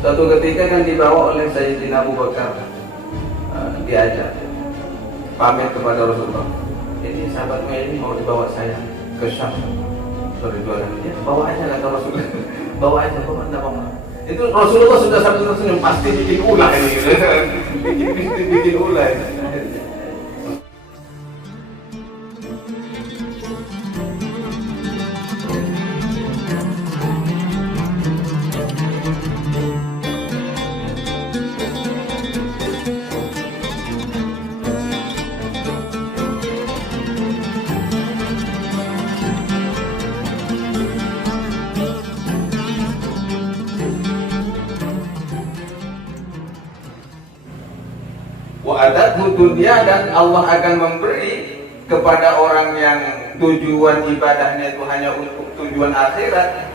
Suatu ketika kan dibawa oleh Sayyidina Abu Bakar, diajak pamit kepada Rasulullah. Ini sahabatmu ini mau dibawa saya ke Syam berjualan. Ya, bawa aja kata Rasulullah. Bawa aja, bawa enggak apa-apa. Itu Rasulullah sudah sambil tersenyum, pasti bikin ulah ini. bikin ulah ini. Wa'adathu dunia, dan Allah akan memberi kepada orang yang tujuan ibadahnya itu hanya untuk tujuan akhirat.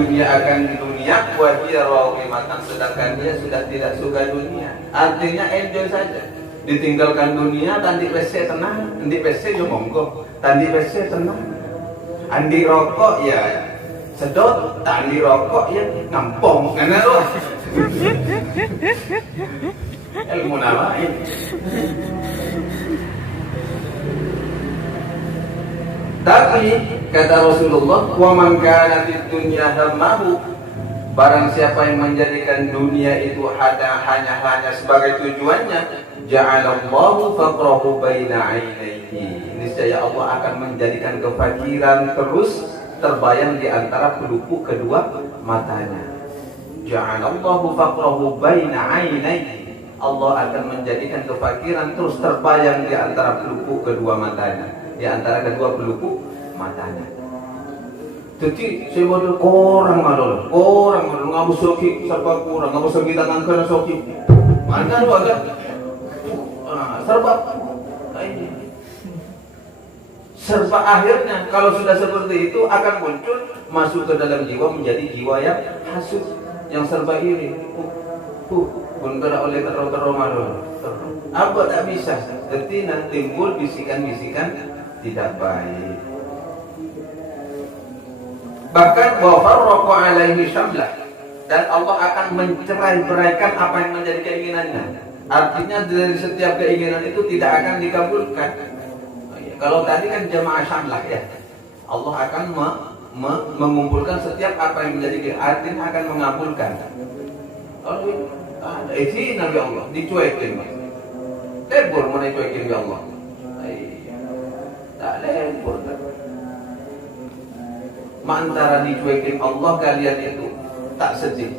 Dunia akan dunia, wa hiya rawimatan, sedangkan dia sudah tidak suka dunia. Artinya enjoy saja. Ditinggalkan dunia, tandi PC tenang, di PC yo monggo, tandi PC tenang. Andi rokok ya sedot, tandi rokok ya ngampong, karena loh. Ilmu namain. Tapi kata Rasulullah, wa man kana fid dunya hammahu, barang siapa yang menjadikan dunia itu hanya sebagai tujuannya, ja'alallahu faqrahu baina 'ainaihi, niscaya Allah akan menjadikan kefakiran terus terbayang di antara pelupuk kedua matanya. Ja'alallahu faqrahu baina 'ainaihi, Allah akan menjadikan kefakiran terus terbayang di antara pelupuk kedua matanya, di antara kedua pelupuk matanya. Jadi saya model orang malu ngamu soki serba kurang, ngamu soki tangan kena soki. Mana lu agak serba serba akhirnya kalau sudah seperti itu akan muncul masuk ke dalam jiwa, menjadi jiwa yang hasud, yang serba iri. Pun kena oleh teror malu. Apa tak bisa? Ketika timbul bisikan-bisikan tidak baik. Bahkan wa farraqa alaihi syamlah, dan Allah akan mencerai-beraikan apa yang menjadi keinginannya. Artinya dari setiap keinginan itu tidak akan dikabulkan. Kalau tadi kan jamaah syamlah ya, Allah akan mengumpulkan setiap apa yang menjadi keinginan, artinya akan mengabulkan. Kalau ada isi Nabi Allah dicuekin, lebur mana dicuekin ya Allah? Tak lebur. Antara dicuekin Allah kalian itu tak sedih.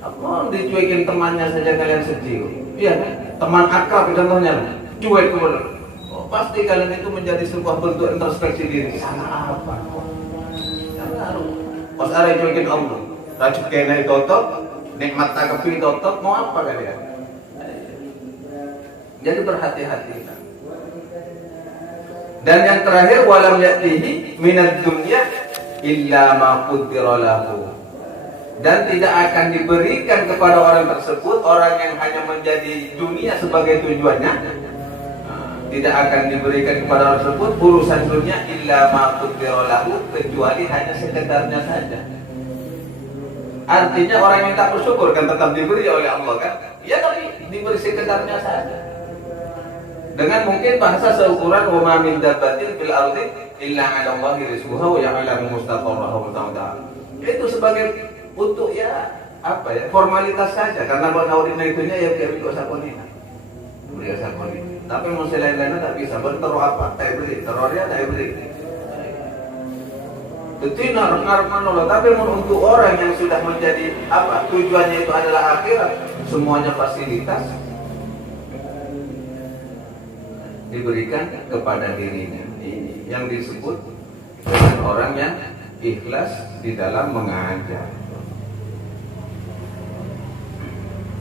Apa dicuekin temannya saja kalian sedih? Iya, teman akrab contohnya cuek kemudian. Oh, pasti kalian itu menjadi sebuah bentuk introspeksi diri. Salah apa? Salah. Pas ada cuekin Allah, racun kena ditutup, nikmat takepi ditutup, mau apa kalian? Jadi berhati-hati. Dan yang terakhir, walam ya'tihi minad dunya illa ma qaddara lahu, dan tidak akan diberikan kepada orang tersebut, orang yang hanya menjadi dunia sebagai tujuannya, tidak akan diberikan kepada orang tersebut urusan dunia illa ma qaddara lahu, kecuali hanya sekedarnya saja. Artinya orang yang tak bersyukur kan tetap diberi oleh Allah kan, ya tapi diberi sekedarnya saja. Dengan mungkin bahasa seukuran wa ma min dabbatin fil ardi illa 'ala Allahi rizquha wa ya'lamu mustaqarraha wa ta'ala. Itu sebagai untuk ya apa ya, formalitas saja, karena bernaudina itunya ya biar ikut sapolina. Beri sapolina. Tapi mau selain-lainnya tak bisa, berteror apa? Tak beri, terornya tak beri. Betina ngarep manolo, tapi untuk orang yang sudah menjadi apa? Tujuannya itu adalah akhirat, semuanya fasilitas diberikan kepada dirinya. Ini yang disebut dengan orang yang ikhlas di dalam mengajar.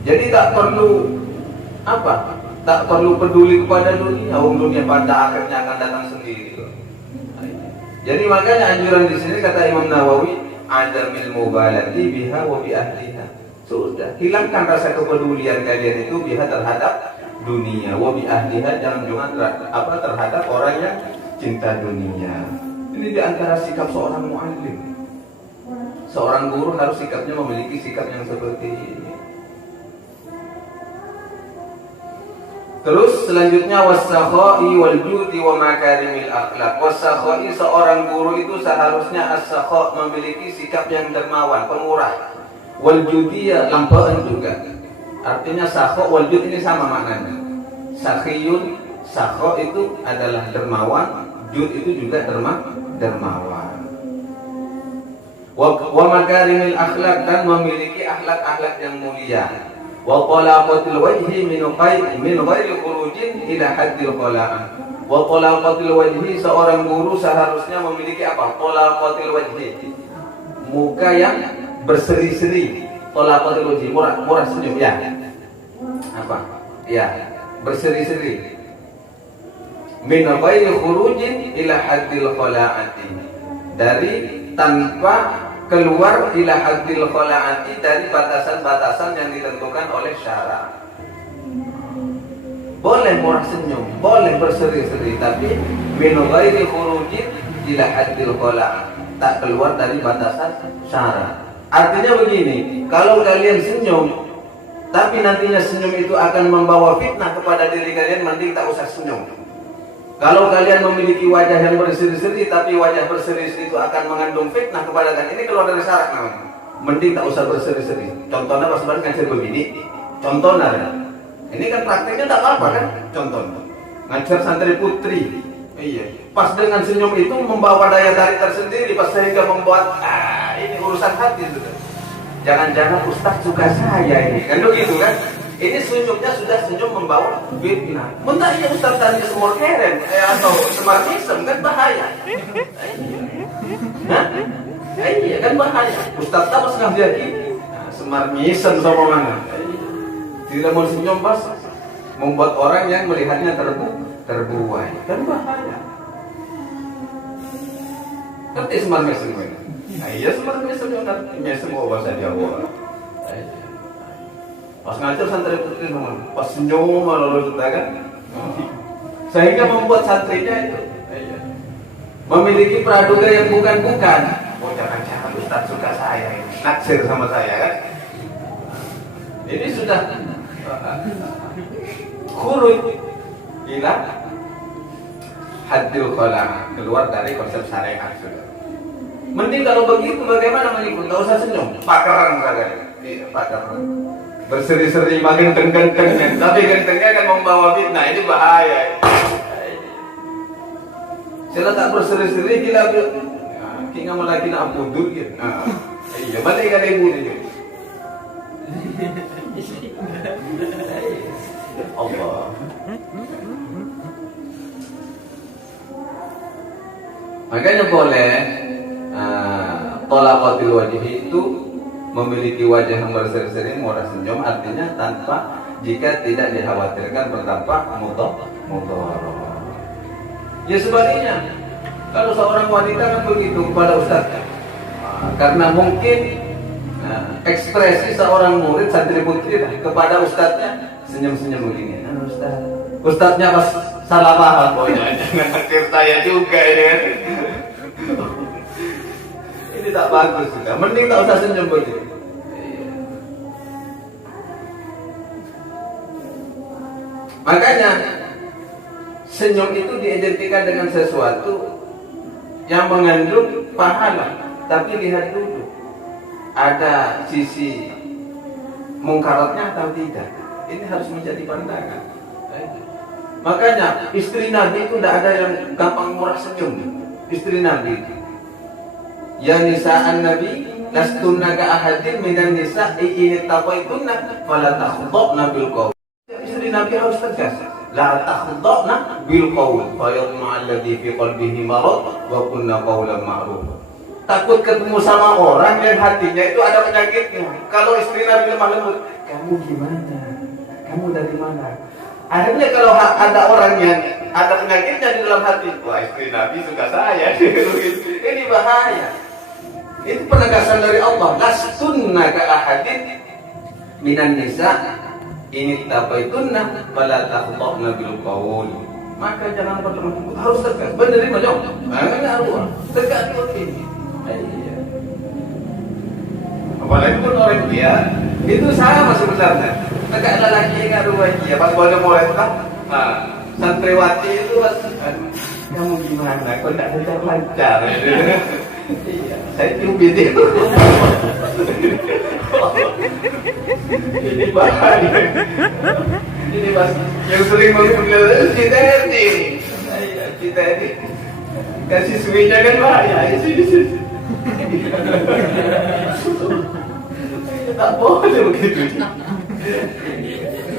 Jadi tak perlu apa? Tak perlu peduli kepada dunia. Dunia pada akhirnya akan datang sendiri. Jadi makanya anjuran di sini kata Imam Nawawi, adamil mubalati biha wa bi ahliha. Sudah, hilangkan rasa kepedulian kalian itu biha terhadap dunia, wa bi ahliha, jangan terhadap orang yang cinta dunia. Ini di antara sikap seorang muallim. seorang guru harus sikapnya memiliki sikap yang seperti ini. Terus selanjutnya was-sakha'i wal judi wa makarimil akhlak. Was-sakha'i, seorang guru itu seharusnya as-sakha', memiliki sikap yang dermawan, pemurah. Wal judi, ya lampaan juga. Artinya sakha' wal jud ini sama maknanya. Sakhiyun, sakha' itu adalah dermawan, jud itu juga dermawan. Wa makarimil akhlak, dan memiliki akhlak-akhlak yang mulia. Wa talaqatil wajhi min ghairi khurujin ila haddil qala'ah. Wa talaqatil wajhi, seorang guru seharusnya memiliki apa? Talaqatil wajhi, muka yang berseri-seri. Talaqatil wajhi, murah senyum ya. Apa? Ya, berseri-seri. Min ghairi khurujin ila haddil qala'ati, dari tanpa keluar ila haddil khala'ati, dari batasan-batasan yang ditentukan oleh syara. Boleh murah senyum, boleh berseri-seri, tapi min ghairi khurujin ila haddil khala'ah, tak keluar dari batasan syara. Artinya begini, kalau kalian senyum tapi nantinya senyum itu akan membawa fitnah kepada diri kalian, mending tak usah senyum. Kalau kalian memiliki wajah yang berseri-seri, tapi wajah berseri-seri itu akan mengandung fitnah kepada kalian, ini keluar dari syarat namanya. Mending tak usah berseri-seri. Contohnya pas banget ngajar begini, contohnya ya. Ini kan prakteknya tak apa-apa kan? Contohnya ngajar santri putri, iya. Pas dengan senyum itu membawa daya tarik tersendiri, pas sehingga membuat ini urusan hati sudah. Jangan-jangan ustaz suka saya ini, kan begitu kan? Ini senyumnya sudah senyum membawa fitnah. Mentah ya ustaz tanya semur keren atau semar misem, kan bahaya. Iya kan bahaya. Ustaz tak pas ngajar gini, semar misem sama mana? Tidak mau senyum pas membuat orang yang melihatnya terbuai, kan bahaya. Ngerti semar misem ini? Iya semar misem yang ngerti semua bahasa Jawa. Pas ngajar santri putri teman, pas senyum malah kita kan, sehingga membuat santrinya itu memiliki praduga yang bukan-bukan. Oh jangan-jangan ustaz suka saya ini, naksir sama saya kan? Ini sudah khuruj ila haddil qala'ah, keluar dari konsep syariat sudah. Mending kalau begitu bagaimana mengikut? Tak usah senyum, pakaran saja. Iya, pakaran. Berseri-seri makin genteng-genteng, tapi gentengnya akan membawa fitnah, ini bahaya. Sila tak berseri-seri gila kinga malaki na apudur gitu. Iya, mati kan ibu ini. Allah. Makanya boleh talaqatil wajhi itu memiliki wajah yang berseri-seri, murah senyum, artinya tanpa, jika tidak dikhawatirkan berdampak mudharah. Ya sebaliknya, kalau seorang wanita kan begitu kepada ustaznya, karena mungkin ekspresi seorang murid santri putri kepada ustaznya senyum-senyum begini, ustaznya pas salah paham, pokoknya jangan nakir saya juga ini. Ini tak bagus juga, mending tak usah senyum begitu. Makanya senyum itu diidentikan dengan sesuatu yang mengandung pahala. Tapi lihat dulu, ada sisi mungkaratnya atau tidak. Ini harus menjadi pandangan. Makanya istri Nabi itu tidak ada yang gampang murah senyum. Istri Nabi itu, ya nisa'an Nabi lastunna ka ahadin minan nisa'i in taqaitunna fala takhdha'na bil qawl. Istri Nabi harus tegas, la takhdha'na bil qawl fa yatma'a alladhi fi qalbihi marad wa qulna qawlan ma'ruf. Takut ketemu sama orang yang hatinya itu ada penyakitnya. Kalau istri Nabi lemah lembut, kamu gimana? Kamu dari mana? Akhirnya kalau ada orang yang ada penyakitnya di dalam hati, wah istri Nabi suka saya. Ini bahaya. Itu penegasan dari Allah. Lastunna ka ahadin minan nisa ini tabaitunna fala takhdha'na bil qawl. Maka jangan berlemah lembut, harus tegas. Benar ini jawab. Enggak harus. Tegas ini. Apalagi pun orang dia itu sama sebenarnya. Tegak lelaki nggak rumah dia pas baru mulai tak. Santriwati itu pas, kamu gimana? Kok tidak lancar? Iya, saya cubit itu. Ini bahaya. Ini mas yang sering menggunakan kita ini. Kita ini kasih suinya kan bahaya. Tak boleh begitu.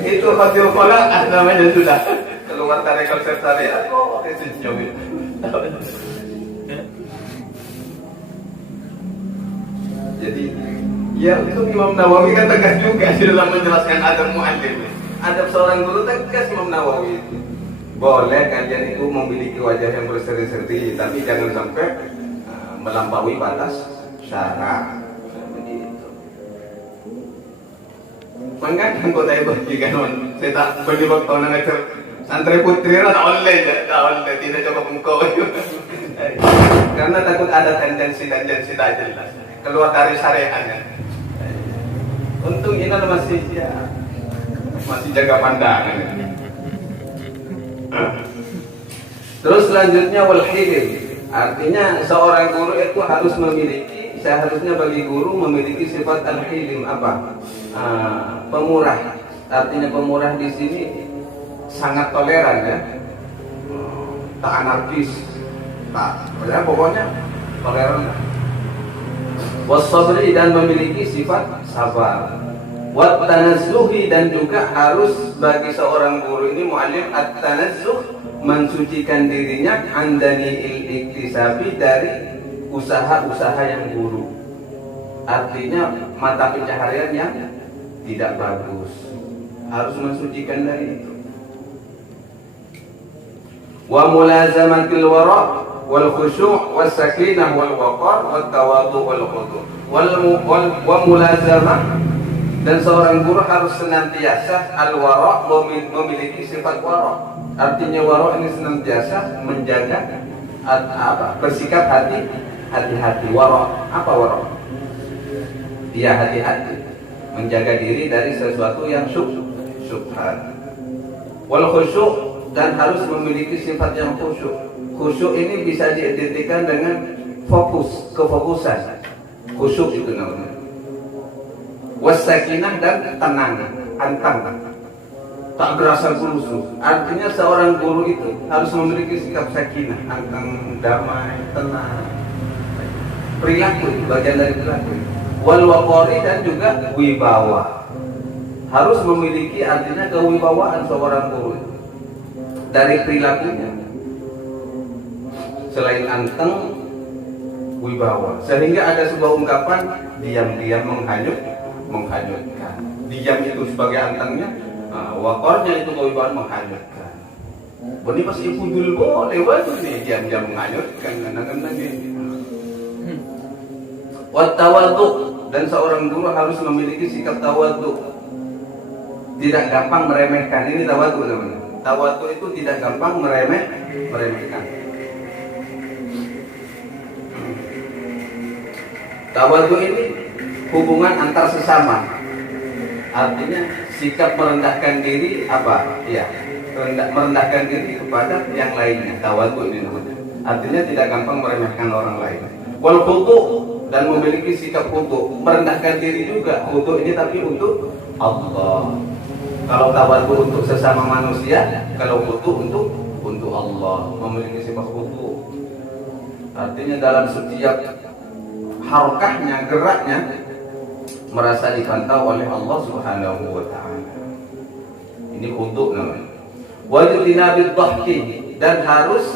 Itu hadil kolak namanya sudah keluar dari konsep syariat. Oh, itu jauh. Jadi ya untuk Imam Nawawi kan tegas juga di dalam menjelaskan adab mu'allim. Adab seorang guru tegas Imam Nawawi. Boleh kalian itu memiliki wajah yang berseri-seri, tapi jangan sampai melampaui batas syara. Mangga kau tahu bagikan saya tak beli waktu nak ngajar santri putri lah tak tidak coba engkau karena takut ada tendensi tak jelas keluar dari syariatnya. Untung ini masih jaga pandangan. Terus selanjutnya wal hilim, artinya seorang guru itu harus memiliki, seharusnya bagi guru memiliki sifat al-hilim apa? Pemurah. Artinya pemurah di sini sangat toleran ya, tak anarkis, ya pokoknya toleran. Wasabri, dan memiliki sifat sabar. Wat-tanazzuhi, dan juga harus bagi seorang guru ini mu'allim at-tanazzuh, mensucikan dirinya andani il-iktisabi, dari usaha-usaha yang buruk. Artinya mata pencaharian yang tidak bagus, harus mensucikan dari itu. Wa mulazamatil wara wal khusyu' was sakinah wal waqar wat tawadhu wal khudu' wa mulazamah, dan seorang guru harus senantiasa al wara, memiliki sifat wara. Artinya wara ini senantiasa menjaga bersikap hati-hati. Wara apa wara? Dia hati-hati, menjaga diri dari sesuatu yang syubhat. Wal khusyuk, dan harus memiliki sifat yang khusyuk. Khusyuk ini bisa diidentikan dengan kefokusan. Khusyuk itu namanya. Wasakinah, dan tenang, antang, tak berasa gerusu. Artinya seorang guru itu harus memiliki sikap sakinah, antang, damai, tenang. Perilaku, bagian dari perilaku. Wal waqari, dan juga wibawa. Harus memiliki, artinya kewibawaan seorang guru dari perilakunya. Selain anteng, wibawa. Sehingga ada sebuah ungkapan, diam-diam menghanyutkan. Diam itu sebagai antengnya, waqarnya itu kewibawaan menghanyutkan. Ini pas ibu dulu boleh waktu nih diam-diam menghanyutkan, kadang-kadang ini. Wat tawadhu, dan seorang guru harus memiliki sikap tawadhu, tidak gampang meremehkan. Ini tawadhu namanya. Tawadhu itu tidak gampang meremehkan. Tawadhu ini hubungan antar sesama. Artinya sikap merendahkan diri merendahkan diri kepada yang lainnya. Tawadhu ini namanya. Artinya tidak gampang meremehkan orang lain. Wal khudu', dan memiliki sikap khudu', merendahkan diri juga. Khudu' ini tapi untuk Allah. Kalau tawadhu untuk sesama manusia, kalau khudu' untuk Allah, memiliki sifat khudu'. Artinya dalam setiap harokahnya, geraknya, merasa dipantau oleh Allah Subhanahu wa ta'ala. Ini khudu' namanya. Wajibinabid dhahki, dan harus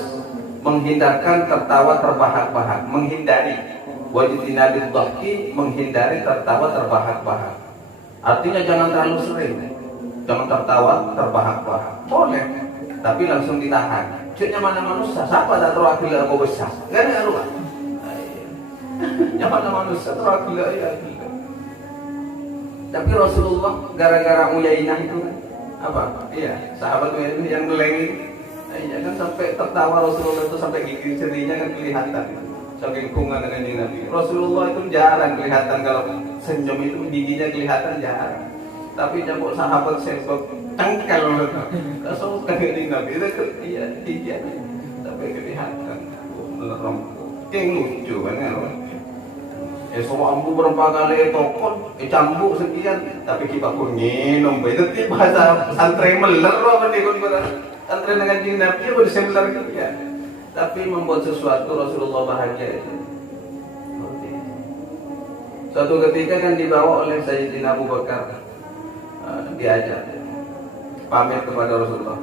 menghindarkan tertawa terbahak-bahak, menghindari. Wajibinabid dhahki, menghindari tertawa terbahak-bahak. Artinya jangan terlalu sering, jangan tertawa terbahak-bahak. Boleh, tapi langsung ditahan. Cuknya mana manusia, siapa tak terakil aku besar? Gak ada lupa. Yang mana manusia terakil ya. Tapi Rasulullah gara-gara Uyainah itu apa? Iya, sahabat Uyainah yang ngelengi. Iya kan, sampai tertawa Rasulullah itu sampai gigi jarinya kan kelihatan. Saking kungan dengan Nabi. Rasulullah itu jarang kelihatan kalau senyum itu giginya kelihatan jarang. Tapi nyamuk sahabat sengkok cengkel langsung kagak Nabi itu iya giginya tapi kelihatan melerem. Yang lucu kan kan. Semua ambu berapa kali tokon, cambuk sekian, tapi kita pun nginum. Itu bahasa santri meler apa nih kan? Santri dengan jin Nabi itu bisa meler gitu ya. Tapi membuat sesuatu Rasulullah bahagia itu. Suatu ketika kan dibawa oleh Sayyidina Abu Bakar, diajak pamit kepada Rasulullah.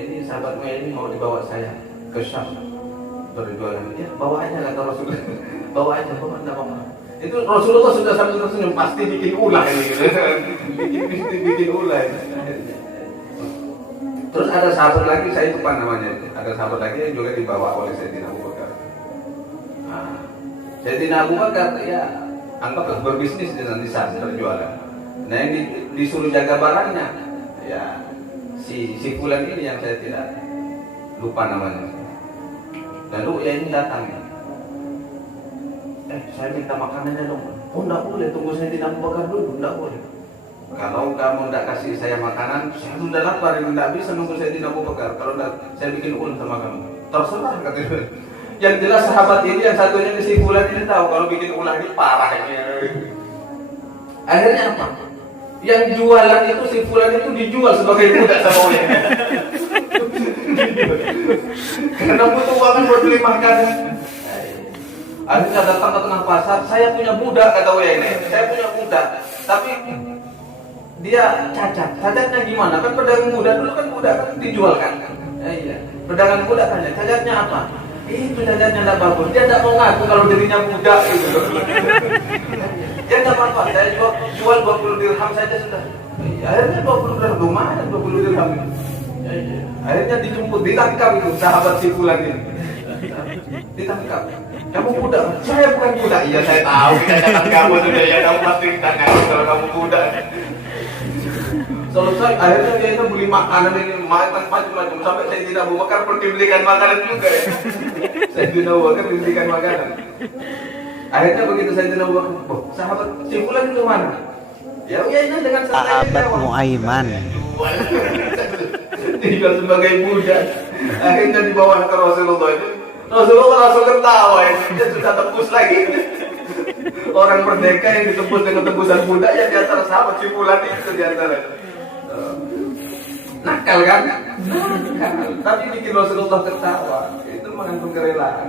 Ini sahabatmu ini mau dibawa saya ke Syam berjualan. Ya bawa aja kata Rasulullah. Bawa aja, bawa enggak apa-apa. Itu Rasulullah sudah sambil tersenyum, pasti bikin ulah ini gitu. bikin ulah ini. Terus ada sahabat lagi, saya lupa namanya. Ada sahabat lagi yang juga dibawa oleh Sayyidina Abu Bakar. Sayyidina Abu Bakar ya anggaplah berbisnis dengan lisan berjualan. Nah yang disuruh jaga barangnya ya si fulan ini yang saya tidak lupa namanya. Lalu ya ini datang. Saya minta makanannya dong. Oh enggak boleh, tunggu saya tidak Bakar dulu, enggak boleh. Kalau kamu enggak kasih saya makanan, saya sudah lapar, enggak bisa nunggu saya tidak Bakar. Kalau enggak, saya bikin ulah sama kamu. Terserah katanya. Yang jelas sahabat ini yang satunya kesimpulan ini tahu kalau bikin ulah ini parah ini. Akhirnya apa? Yang jualan itu si fulan itu dijual sebagai budak sama olehnya. Karena butuh uang buat beli makanan. Akhirnya datang ke tengah pasar, saya punya budak kata Uya ini, saya punya budak, tapi dia cacat. Cacatnya gimana? Kan pedagang budak dulu kan budak kan dijualkan. Iya. Pedagang budak tanya, cacatnya apa? Itu cacatnya tidak bagus. Dia tidak mau ngaku kalau dirinya budak gitu. Dia tidak apa-apa. Saya jual 20 dirham saja sudah. Akhirnya 20 dirham lumayan 20 dirham. Akhirnya dijemput, ditangkap itu sahabat si fulan ini. Ditangkap. Kamu budak? Saya bukan budak. Iya saya tahu. Kita kamu sudah ya kamu pasti ditangkap kalau kamu budak. Selesai akhirnya dia itu beli makanan ini macam-macam sampai saya tidak Abu Bakar pergi belikan makanan juga ya. Saya tidak Abu Bakar belikan makanan. Akhirnya begitu saya tidak Abu Bakar, sahabat simpulan itu mana? Ya ini dengan sahabat Muaiman. Tinggal sebagai budak. Akhirnya dibawa ke Rasulullah itu. Rasulullah langsung tertawa ya. Dia sudah tebus lagi. Orang merdeka yang ditebus dengan tebusan budak yang di antara sahabat simpulan itu di antara. Nakal kan? Nakal. Tapi bikin Rasulullah tertawa. Itu mengandung kerelaan.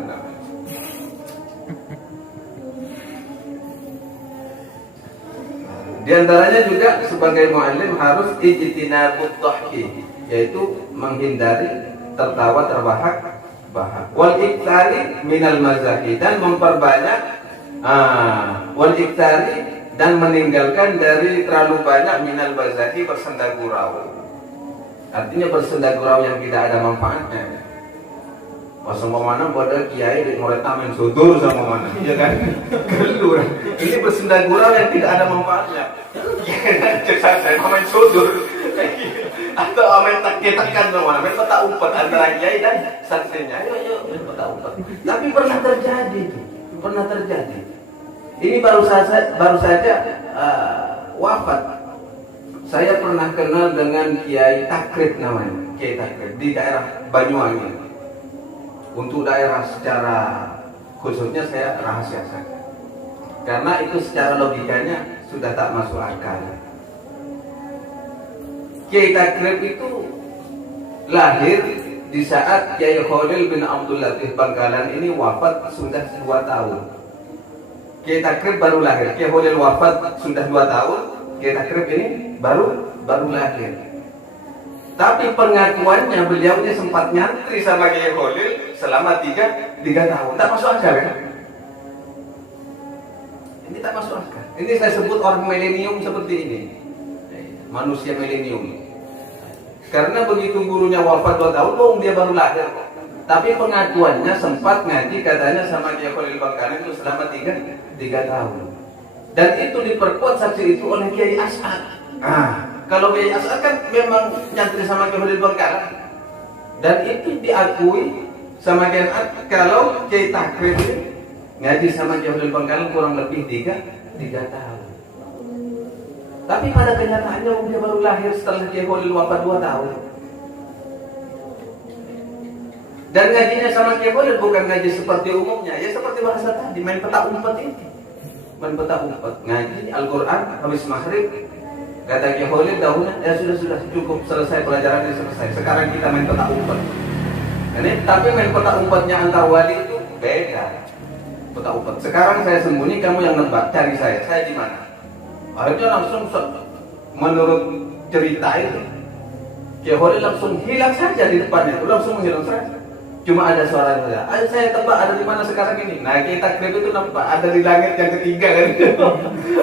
Di antaranya juga sebagai mu'allim harus ijtinabut dhahki, yaitu menghindari tertawa terbahak-bahak. Wal iktari minal mazahi, dan memperbanyak wal iktari, dan meninggalkan dari terlalu banyak minal mazahi, bersenda gurau. Artinya bersenda gurau yang tidak ada manfaatnya. Sama mana pada kiai di mereka main sudur sama mana, ya kan? Kelur. Ini bersenda gurau yang tidak ada manfaatnya. Jangan saya main sudur. Atau main tak-takan sama mana, main petak umpet antara kiai dan santrinya. Ayo main petak umpet. Tapi pernah terjadi itu, pernah terjadi. Ini baru saja wafat. Saya pernah kenal dengan Kiai Takrib namanya, Kiai Takrib di daerah Banyuwangi. Untuk daerah secara khususnya saya rahasiakan, karena itu secara logikanya sudah tak masuk akal. Kiai Takrib itu lahir di saat Kiai Khalil bin Abdul Latif Bangkalan ini wafat sudah 2 tahun. Kiai Takrib baru lahir, Kiai Khalil wafat sudah 2 tahun, Kiai Takrib ini baru lahir. Tapi pengakuannya beliau ini sempat nyantri sama Kiai Khalil selama 3 tahun. Tak masuk akal kan? Ini tak masuk akal. Ini saya sebut orang milenium seperti ini, manusia milenium. Karena begitu gurunya wafat 2 tahun, dia baru lahir. Tapi pengakuannya sempat ngaji katanya sama Kiai Khalil Bangkalan itu selama 3 tahun. Dan itu diperkuat saksi itu oleh Kiai As'ad. Kalau Kiai As'ad kan memang nyantri sama Kiai Khalil Bangkalan, dan itu diakui sama Kiai As'ad. Kalau Kiai Takrib ngaji sama Kiai Khalil Bangkalan kurang lebih 3 tahun. Tapi pada kenyataannya dia baru lahir setelah Kiai Khalil wafat 2 tahun. Dan ngajinya sama Kiai Khalil bukan ngaji seperti umumnya, ya seperti bahasa tadi, main petak umpet ini. Main petak umpet, ngaji Al-Quran habis maghrib. Kata Kiai Khalil dahulunya, ya sudah cukup, selesai pelajarannya selesai. Sekarang kita main petak umpet. Ini, tapi main petak umpetnya antar wali itu beda. Petak umpet. Sekarang saya sembunyi, kamu yang nebak, cari saya di mana? Akhirnya langsung menurut cerita itu, Kiai Khalil langsung hilang saja di depannya itu, langsung menghilang saja. Cuma ada suara saja. Ayo saya tebak ada di mana sekarang ini. Nah kita krip itu nampak ada di langit yang ketiga kan?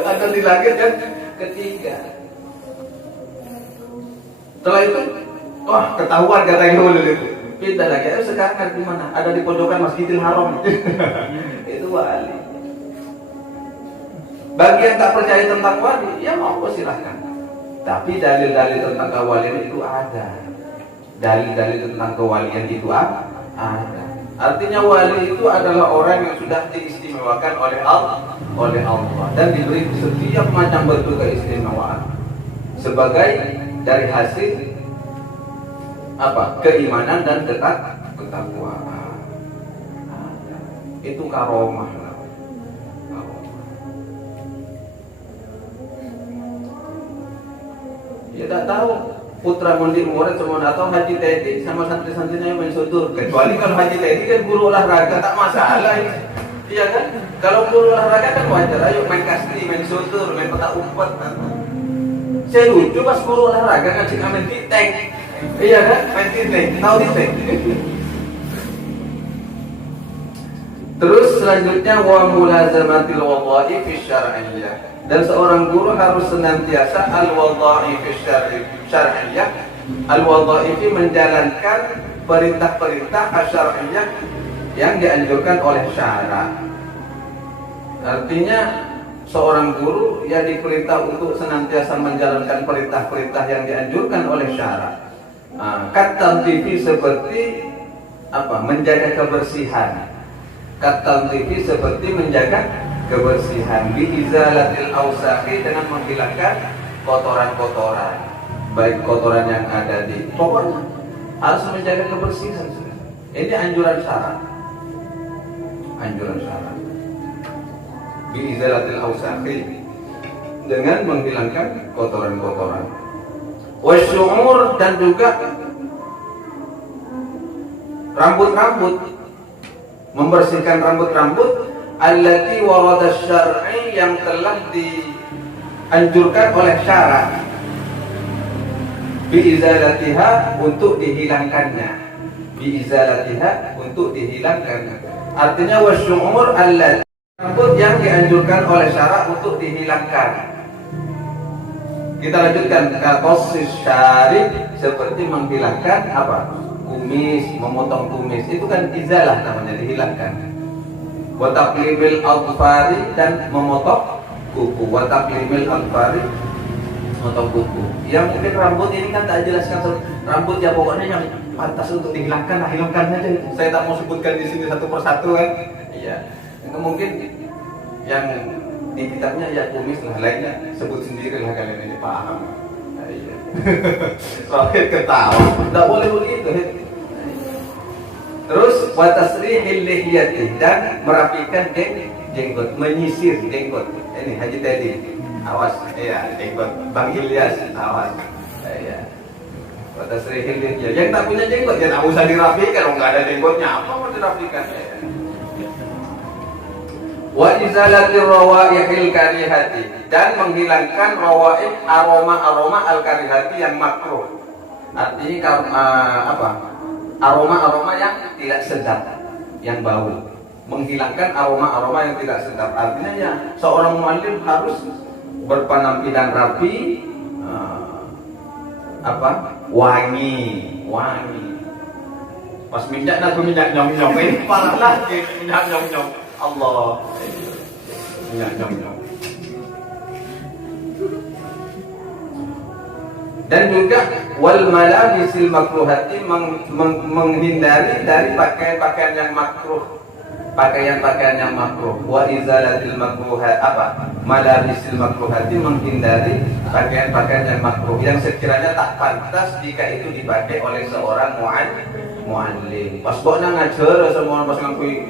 Ada di langit yang ketiga. Setelah itu, wah ketahuan kata Kiai Khalil itu. Pindah lagi. Ayo sekarang ada di mana? Ada di pojokan Masjidil Haram. Itu wali. Bagi yang tak percaya tentang wali, ya mau silahkan. Tapi dalil-dalil tentang kewalian itu ada. Dalil-dalil tentang kewalian itu ada. Artinya wali itu adalah orang yang sudah diistimewakan oleh Allah, dan diberi setiap macam bentuk keistimewaan sebagai dari hasil keimanan dan ketakwaan. Itu karomah. Ya tak tahu putra murid semua atau Haji Teddy sama santri-santrinya yang main sotur. Kecuali kalau Haji Teddy kan guru olahraga, tak masalah ini. Iya kan? Kalau guru olahraga kan wajar, ayo main kasti, main sotur, main petak umpet. Saya lucu pas guru olahraga ngajak main titeng. Iya kan? Main titeng, tahu titeng? Terus selanjutnya wa mulazamatil wadha'i fi syar'iyyah. Dan seorang guru harus senantiasa al-wadha'i fi syar'iyyah. Al-wadha'i fi menjalankan perintah-perintah syar'iyyah yang dianjurkan oleh syara. Artinya seorang guru ya diperintah untuk senantiasa menjalankan perintah-perintah yang dianjurkan oleh syara. Kat-tanzifi seperti menjaga kebersihan. Kat-tanzifi seperti menjaga kebersihan, biizalatil awsakhi dengan menghilangkan kotoran-kotoran, baik kotoran yang ada di pokoknya harus menjaga kebersihan. Ini anjuran syara. Biizalatil awsakhi dengan menghilangkan kotoran-kotoran. Wasyu'ur dan juga rambut-rambut, membersihkan rambut-rambut allati warada syar'i yang telah dianjurkan oleh syara biizalatiha untuk dihilangkannya, artinya wasyu'ur allati rambut yang dianjurkan oleh syara untuk dihilangkan. Kita lanjutkan kakosis syarib seperti menghilangkan kumis, memotong kumis, itu kan izalah namanya, dihilangkan. Wa taqlimil adfari dan memotong kuku. Wa taqlimil adfari, memotong kuku. Yang mungkin rambut ini kan tak jelaskan rambut ya, pokoknya yang pantas untuk dihilangkan, hilangkan aja. Saya tak mau sebutkan di sini satu persatu kan. Iya. Mungkin yang di kitabnya ya kumis lah, lainnya sebut sendiri lah, kalian ini paham. Iya. Rohit ketawa. Tak boleh begitu. Terus watasrihil lihyati dan merapikan jenggot, menyisir jenggot. Ini Haji Teddy, awas, ya jenggot. Bang Ilyas, awas, ya. Watasrihil lihyati. Yang tak punya jenggot ya tak usah dirapikan. Kalau nggak ada jenggotnya apa mau dirapikan? Ya. Wa izalatir rawaihil karihati, dan menghilangkan rawaih, aroma-aroma al-karihati yang makruh. Artinya aroma-aroma yang tidak sedap, yang bau. Menghilangkan aroma-aroma yang tidak sedap. Artinya ya seorang muallim harus berpenampilan rapi, wangi. Pas minyak nyong-nyong ini parah lah, minyak nyong-nyong. Allah, minyak nyong-nyong. Dan juga wal malabisil makruhati, menghindari dari pakaian-pakaian yang makruh. pakaian-pakaian yang makruh. Wa izalatil makruhat malabisil makruhati, menghindari pakaian-pakaian yang makruh yang sekiranya tak pantas jika itu dipakai oleh seorang muallim. Pas bokna ngajar semua pas ngakui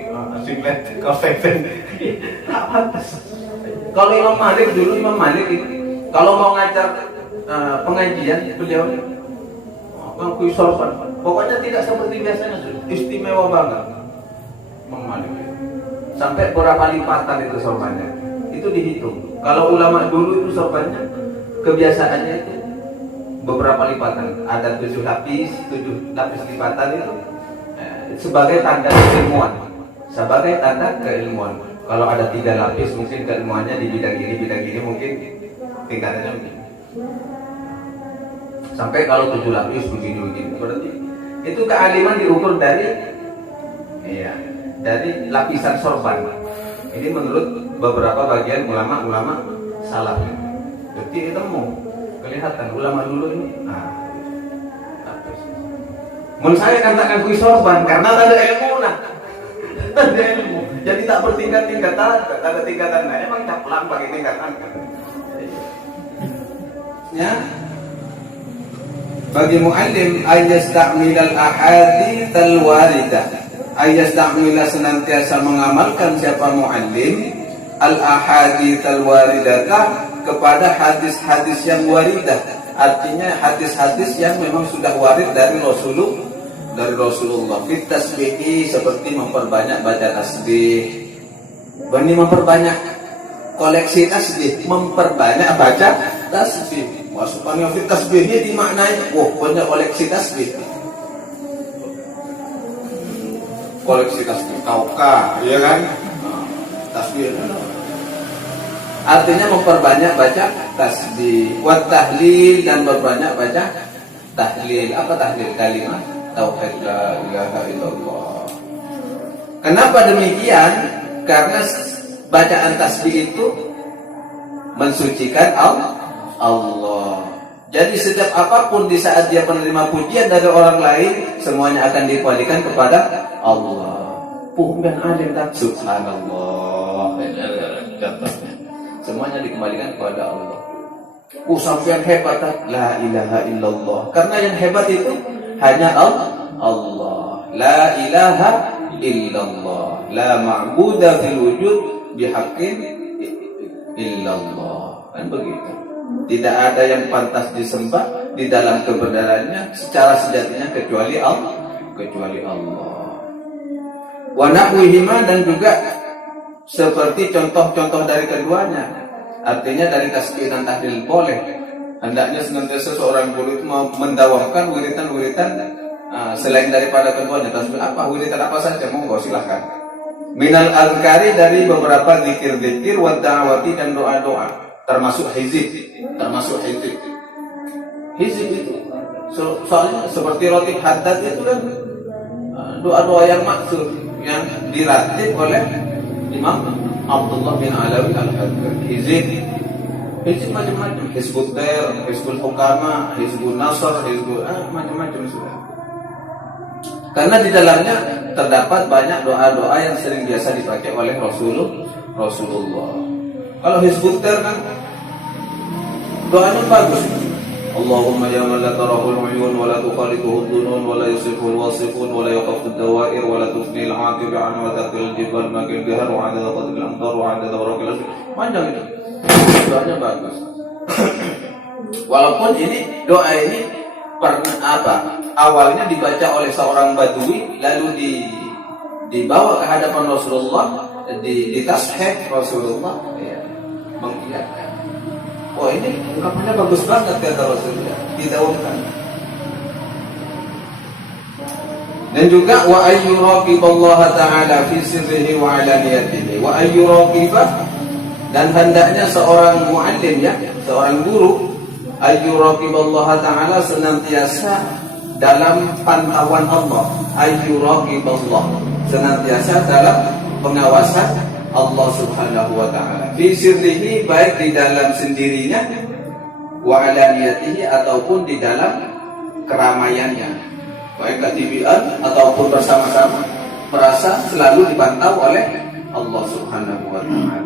singlet kafeten tak pantas. Kalau Imam Malik itu kalau mau ngajar pengajian beliau ngakui sorban, pokoknya tidak seperti biasanya, istimewa banget Imam Malik. Sampai berapa lipatan itu sorbannya, itu dihitung. Kalau ulama dulu itu sorbannya kebiasaannya itu beberapa lipatan, ada 7 lapis lipatan itu sebagai tanda keilmuan. Kalau ada 3 lapis mungkin keilmuannya di bidang ini mungkin tingkatannya begini. Sampai kalau 7 lapis begini berarti itu kealiman diukur dari lapisan sorban. Ini menurut beberapa bagian ulama salaf. Jadi kelihatan ulama dulu ini. Menurut saya katakan kui sorban karena ada ilmu ada ilmu. Jadi tak bertingkat-tingkatan, tak ada tingkatan. Nah, emang caplang pakai tingkatan kan? Ya. Bagi muallim ayastamilal ahadits al-waridah, ayastamila senantiasa mengamalkan siapa muallim al ahadits al-waridah kepada hadis-hadis yang waridah, artinya hadis-hadis yang memang sudah warid dari Rasulullah. Fit tasbih, seperti memperbanyak baca tasbih, memperbanyak koleksi tasbih, memperbanyak baca tasbih. Masukkannya fit tasbihnya dimaknai, banyak koleksi tasbih. Koleksi tasbih kauka, ya kan? Tasbih. Artinya memperbanyak baca tasbih, wa tahlil, dan berbanyak baca tahlil. Apa tahlil? Kalimat tauhid la ilaha illallah. Kenapa demikian? Karena bacaan tasbih itu mensucikan Allah. Jadi setiap apapun di saat dia menerima pujian dari orang lain, semuanya akan dikembalikan kepada Allah. Pujian alim tak subhanallah. Semuanya dikembalikan kepada Allah. Sampai yang hebat la ilaha illallah. Karena yang hebat itu hanya Allah. La ilaha illallah. La ma'buda fil wujud bihaqqin illallah. Kan begitu. Tidak ada yang pantas disembah di dalam kebenarannya secara sejatinya kecuali Allah. Wa nahwihima, dan juga seperti contoh-contoh dari keduanya. Artinya dari tasbih dan tahlil boleh. Hendaknya senantiasa seorang guru itu mendawamkan wiritan-wiritan selain daripada keduanya. Tasbih apa? Wiritan apa saja, monggo silahkan. Minal azkari, dari beberapa zikir-zikir, wa da'awati, dan doa-doa. Termasuk hizib. Hizib itu soalnya seperti rotib haddad itu kan doa-doa yang maksud yang diratib oleh Imam Abdullah bin Alawi al-Haddad. Hizib macam-macam, Hizbut Tair, Hizbul Hukama, Hizbul Nasr, macam-macam sudah. Karena di dalamnya terdapat banyak doa-doa yang sering biasa dipakai oleh Rasulullah. Kalau Hizbut Tair kan doanya bagus. Allahumma ya man la tarahul uyun wa la tuqalituhu dunun wa la yusiful wasifun wa la yaqafud dawair wa la tufni al-aqib an wa taqil jibal makil bihar wa adada qadil amtar wa adada warakil asir. Panjang itu. Doanya bagus. Walaupun doa ini awalnya dibaca oleh seorang badui, lalu dibawa ke hadapan Rasulullah, ditasheh Rasulullah, mengiyakan. Ini ungkapannya bagus banget kata Rasulullah, didawamkan. Dan juga wa ayyuraqiballaha ta'ala fi sirrihi wa alaniyatihi wa ayyuraqibah, dan hendaknya seorang muallim, seorang guru, ayyuraqiballaha ta'ala, senantiasa dalam pantauan Allah. Ayyuraqiballah, senantiasa dalam pengawasan Allah subhanahu wa ta'ala. Fi sirrihi, baik di dalam sendirinya, wa alaniyatihi, ataupun di dalam keramaiannya, baik ketibian ataupun bersama-sama. merasa selalu dipantau oleh Allah Subhanahu wa taala.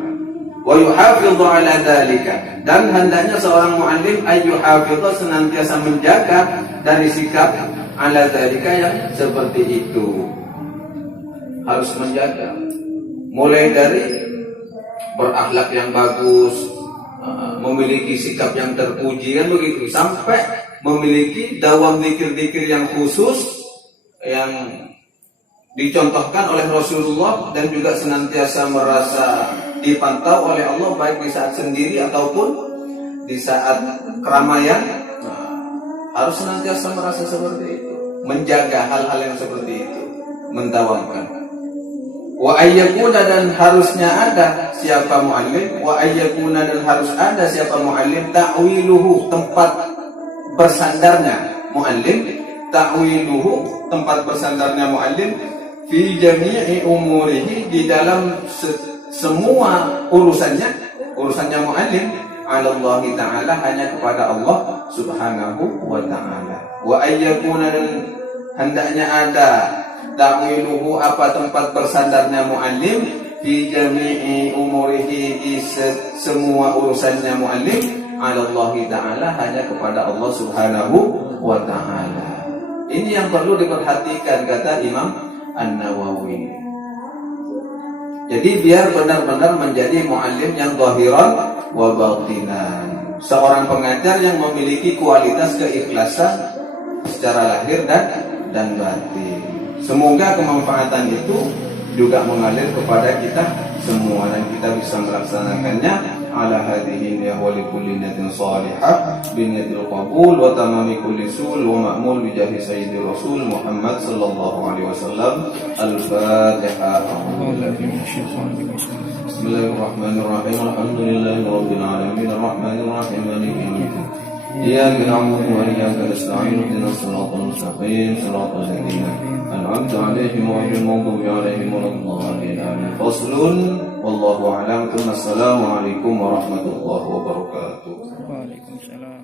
Wa yuhafidhu ala dzalika, dan hendaknya seorang muallim ayyuhafidhu senantiasa menjaga dari sikap ala dzalika yang seperti itu. Harus menjaga mulai dari berakhlak yang bagus, memiliki sikap yang terpuji kan begitu, sampai memiliki dawam zikir-zikir yang khusus yang dicontohkan oleh Rasulullah, dan juga senantiasa merasa dipantau oleh Allah baik di saat sendiri ataupun di saat keramaian. Harus senantiasa merasa seperti itu, menjaga hal-hal yang seperti itu, mendawamkan. Wa ayyakuna, dan harusnya ada siapa muallim, wa ayyakuna, dan harus ada siapa muallim ta'wiluhu, tempat bersandarnya muallim, ta'wiluhu, tempat bersandarnya muallim, fi jami'i umurihi, di dalam semua urusannya muallim, ala Allah ta'ala, hanya kepada Allah Subhanahu wa ta'ala. Wa ayyakuna, dan hendaknya ada ta'wiluhu, apa tempat bersandarnya muallim, fi jami'i umurihi, di semua urusannya muallim, ala Allah ta'ala, hanya kepada Allah Subhanahu wa ta'ala. Ini yang perlu diperhatikan, kata Imam An-Nawawi. Jadi biar benar-benar menjadi muallim yang zahiran wa batinan, seorang pengajar yang memiliki kualitas keikhlasan secara lahir dan batin. Semoga kemanfaatan itu juga mengalir kepada kita semua, dan kita bisa melaksanakannya ala hadhihi niyyah wa likulli niyatin salihah bi niyyatil qabul wa tamami kulli sul wa ma'mul bi jahi sayyidil rasul Muhammad sallallahu alaihi wasallam. Al-Fatihah. Bismillahirrahmanirrahim. Alhamdulillahi rabbil alamin arrahmanir rahim maliki yaumiddin. إياك نعبد وإياك نستعين اهدنا الصراط المستقيم صراط الذين أنعمت عليهم غير المغضوب عليهم ولا الضالين آمين. فصل والله أعلم. السلام عليكم ورحمة الله وبركاته. وعليكم السلام.